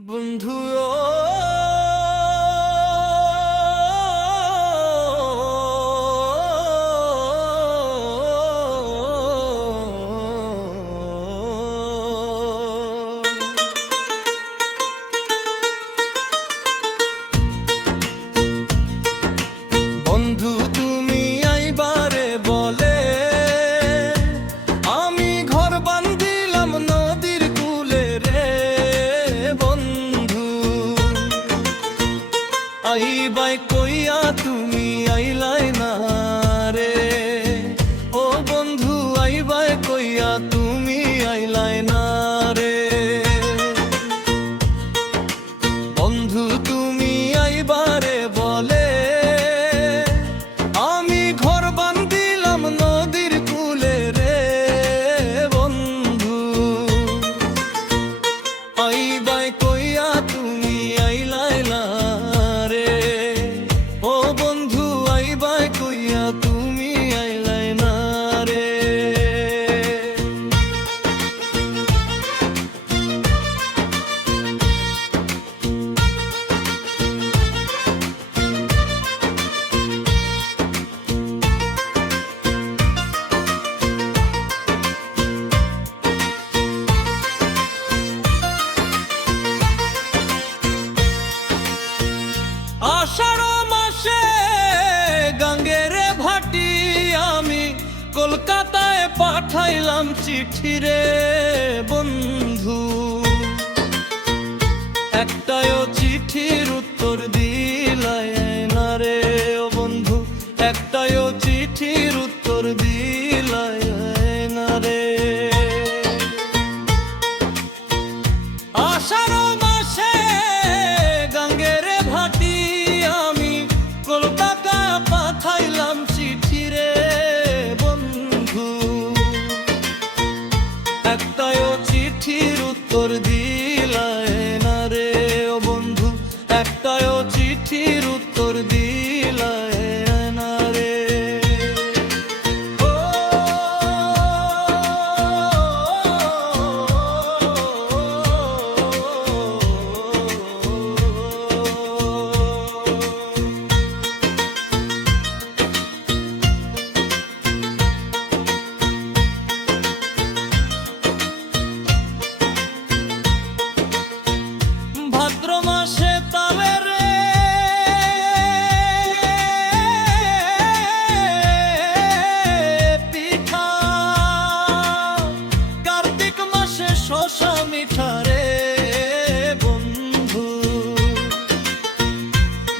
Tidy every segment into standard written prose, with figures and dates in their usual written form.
বন্ধু ও বন্ধু তুমি আইবারে বলে আমি ঘর বান্ধিলাম নদীর কূলে রে বন্ধু আইবাই কইয়া তুমি আইলাই না রে ও বন্ধু আইবাই কইয়া তুমি আইলাই না রে বন্ধু তুমি আইবারে বলে আমি ঘর বান্ধিলাম নদীর কূলে রে বন্ধু আইবাই কইয়া তুমি আইলাই না রে ও বন্ধু আইবাই কইয়া তুমি আইলাই না রে আষাঢ় মাসে গাঙ্গের ভাটি আমি কলকাতায় পাঠাইলাম চিঠি রে বন্ধু একটাও চিঠির উত্তর দিলাই না রে ও বন্ধু একটাও চিঠির উত্তর দিলাই না রে আষাঢ় মাসে গাঙ্গের ভাটি আমি কলকাতা পাঠাইলাম চিঠি রে বন্ধু একটাও চিঠির উত্তর দিলাই না রে ও বন্ধু একটাও চিঠির উত্তর দিলাই না রে ভাদ্র মাসে তালে রে পিঠা কার্তিক মাসে শশা মিঠা রে বন্ধু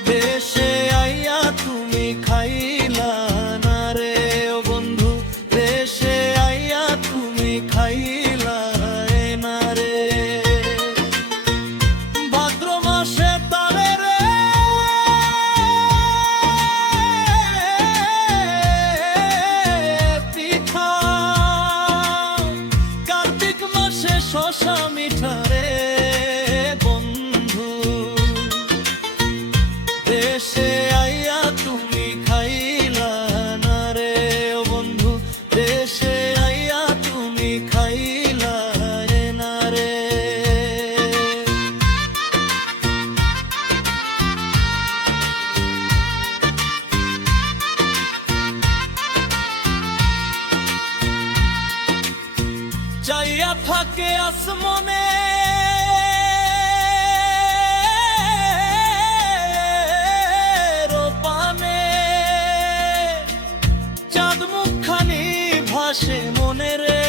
দেশে আইয়া তুমি খাইলা না রে ও বন্ধু দেশে আইয়া তুমি খাইলা না রে ভাদ্র মাসে তালে রে পিঠা কার্তিক মাসে শশা মিঠা রে বন্ধু দেশে আইয়া তুমি খাইলা না রে ও বন্ধু দেশে আইয়া তুমি খাইলা না রে চাইয়া থাকে আসমনে রোপানে চাঁদ মুখখানি ভাসে মনে রে